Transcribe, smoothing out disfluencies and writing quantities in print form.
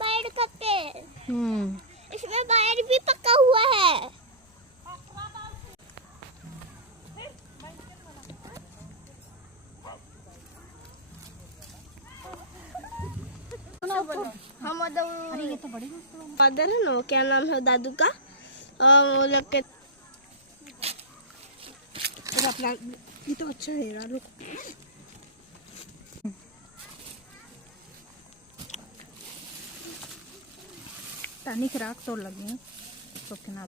बाहर का पेड़। इसमें बाहर भी पका हुआ है। हम अरे ये तो बड़ी फादर है ना, क्या नाम है दादू का, वो लोग के अपना ये तो अच्छा है यार। लोग तानी की राख तोड़ लगी है तो किनारे